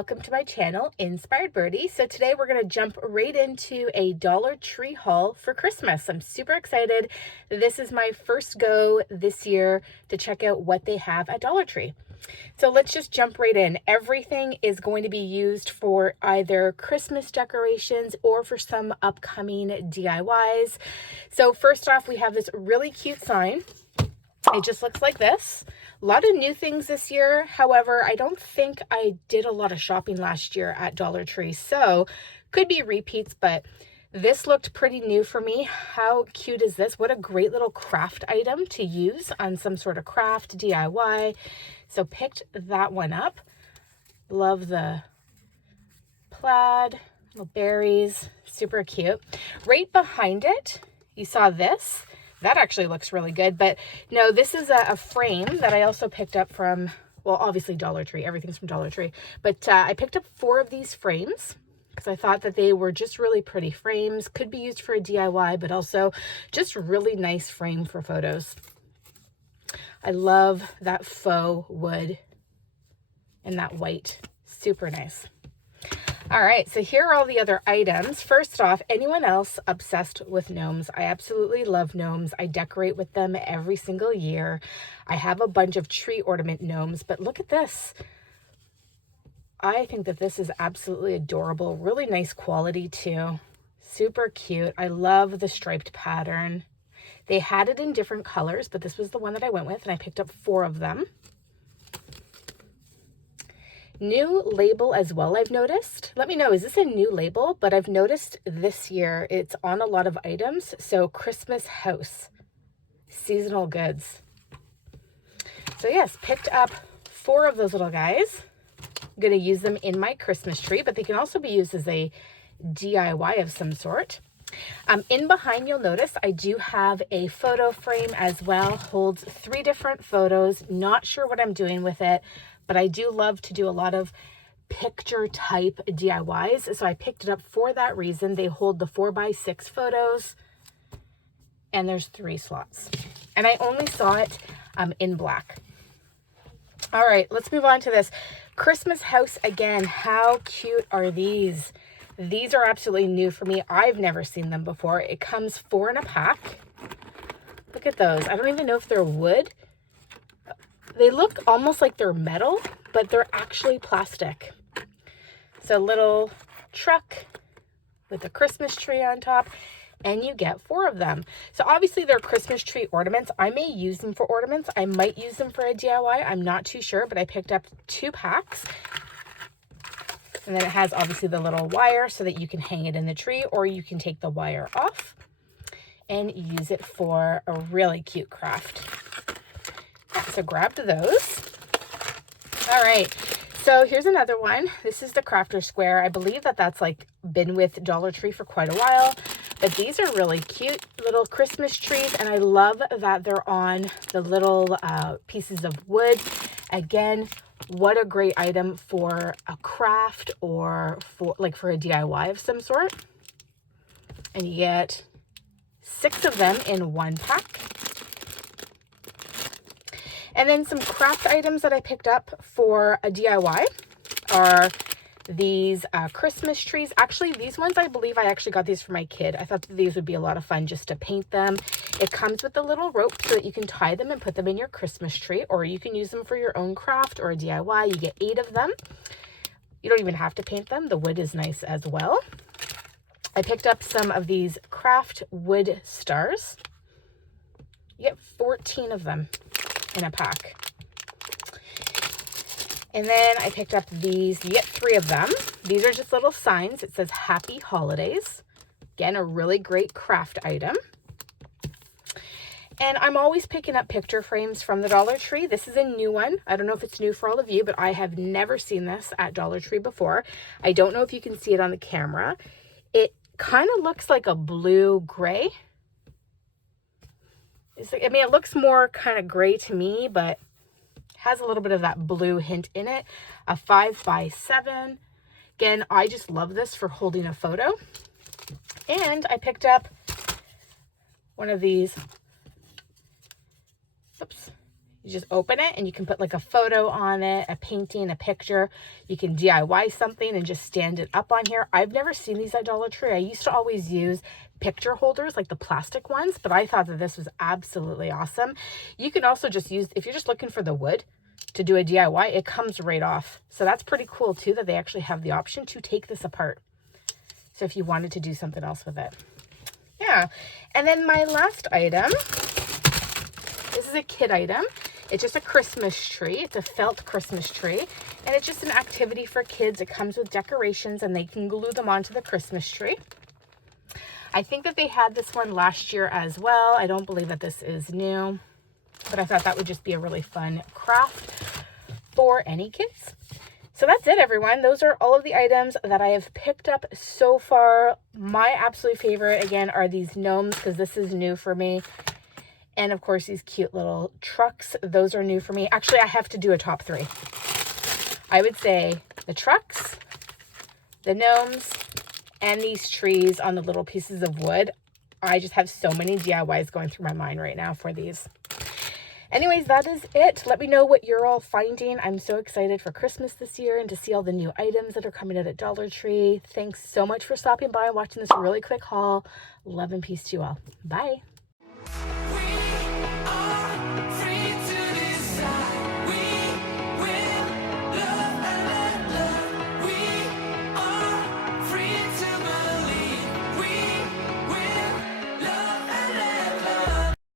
welcome to my channel, Inspired Birdie. So today we're going to jump right into a Dollar Tree haul for Christmas. I'm super excited. This is my first go this year to check out what they have at Dollar Tree. So let's just jump right in. Everything is going to be used for either Christmas decorations or for some upcoming DIYs. So first off, we have this really cute sign. It just looks like this. A lot of new things this year. However, I don't think I did a lot of shopping last year at Dollar Tree, so could be repeats, but this looked pretty new for me. How cute is this? What a great little craft item to use on some sort of craft DIY. So picked that one up. Love the plaid, little berries, super cute. Right behind it, you saw this. That actually looks really good, but no, this is a frame that I also picked up from, well, obviously Dollar Tree. Everything's from Dollar Tree, but I picked up 4 of these frames because I thought that they were just really pretty frames. Could be used for a DIY, but also just really nice frame for photos. I love that faux wood and that white. Super nice. All right, so here are all the other items. First off, anyone else obsessed with gnomes? I absolutely love gnomes. I decorate with them every single year. I have a bunch of tree ornament gnomes, but look at this. I think that this is absolutely adorable. Really nice quality too. Super cute. I love the striped pattern. They had it in different colors, but this was the one that I went with, and I picked up 4 of them. New label as well, I've noticed. Let me know, is this a new label? But I've noticed this year it's on a lot of items. So Christmas house, seasonal goods. So yes, picked up 4 of those little guys. I'm going to use them in my Christmas tree, but they can also be used as a DIY of some sort. In behind, you'll notice I do have a photo frame as well. Holds 3 different photos. Not sure what I'm doing with it, but I do love to do a lot of picture type DIYs. So I picked it up for that reason. They hold the 4x6 photos and there's 3 slots. And I only saw it in black. All right, let's move on to this Christmas house again. How cute are these? These are absolutely new for me. I've never seen them before. It comes 4 in a pack. Look at those. I don't even know if they're wood. They look almost like they're metal, but they're actually plastic. So little truck with a Christmas tree on top, and you get 4 of them. So obviously they're Christmas tree ornaments. I may use them for ornaments. I might use them for a DIY. I'm not too sure, but I picked up 2 packs. And then it has obviously the little wire so that you can hang it in the tree, or you can take the wire off and use it for a really cute craft. So grabbed those. All right, so here's another one. This is the crafter square. I believe that that's like been with Dollar Tree for quite a while, but these are really cute little Christmas trees, and I love that they're on the little pieces of wood. Again, what a great item for a craft or for a DIY of some sort. And you get 6 of them in 1 pack. And then some craft items that I picked up for a DIY are these Christmas trees. Actually, these ones, I believe I actually got these for my kid. I thought that these would be a lot of fun just to paint them. It comes with a little rope so that you can tie them and put them in your Christmas tree, or you can use them for your own craft or a DIY. You get 8 of them. You don't even have to paint them. The wood is nice as well. I picked up some of these craft wood stars. You get 14 of them in a pack. And then I picked up these. You get 3 of them. These are just little signs. It says Happy Holidays. Again, a really great craft item. And I'm always picking up picture frames from the Dollar Tree. This is a new one. I don't know if it's new for all of you, but I have never seen this at Dollar Tree before. I don't know if you can see it on the camera. It kind of looks like a blue-gray. It looks more kind of gray to me, but has a little bit of that blue hint in it. A 5x7. Again, I just love this for holding a photo. And I picked up one of these. Oops. You just open it and you can put like a photo on it, a painting, a picture. You can DIY something and just stand it up on here. I've never seen these at Dollar Tree. I used to always use picture holders, like the plastic ones, but I thought that this was absolutely awesome. You can also just use, if you're just looking for the wood to do a DIY, it comes right off. So that's pretty cool too, that they actually have the option to take this apart. So if you wanted to do something else with it. Yeah. And then my last item, this is a kid item. It's just a Christmas tree. It's a felt Christmas tree. And it's just an activity for kids. It comes with decorations and they can glue them onto the Christmas tree. I think that they had this one last year as well. I don't believe that this is new, but I thought that would just be a really fun craft for any kids. So that's it, everyone. Those are all of the items that I have picked up so far. My absolute favorite, again, are these gnomes, because this is new for me. And of course, these cute little trucks. Those are new for me. Actually, I have to do a top 3. I would say the trucks, the gnomes, and these trees on the little pieces of wood. I just have so many DIYs going through my mind right now for these. Anyways, that is it. Let me know what you're all finding. I'm so excited for Christmas this year and to see all the new items that are coming out at Dollar Tree. Thanks so much for stopping by and watching this really quick haul. Love and peace to you all. Bye.